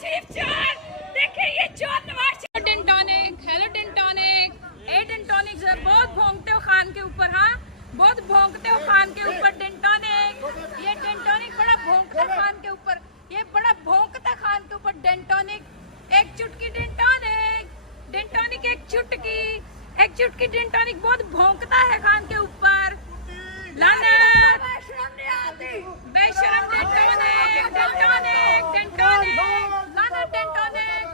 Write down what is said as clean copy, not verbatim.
नवाजशरीफ चोर, देखिए ये चोर नवाजशरीफ। टेंटोनिक, हेलो टेंटोनिक, ए टेंटोनिक बहुत भौंकते हो खान के ऊपर, हाँ बहुत भौंकते हो खान के ऊपर टेंटोनिक। ये टेंटोनिक बड़ा भौंकता खान के ऊपर, ये बड़ा भौंकता खान के ऊपर टेंटोनिक। एक चुटकी टेंटोनिक, टेंटोनिक एक चुटकी टेंटोनिक बहुत भौंकता है खान के ऊपर। लानत बेशरम टेंटोनिक, टेंटोनिक टेंटोनिक, लानत टेंटोनिक।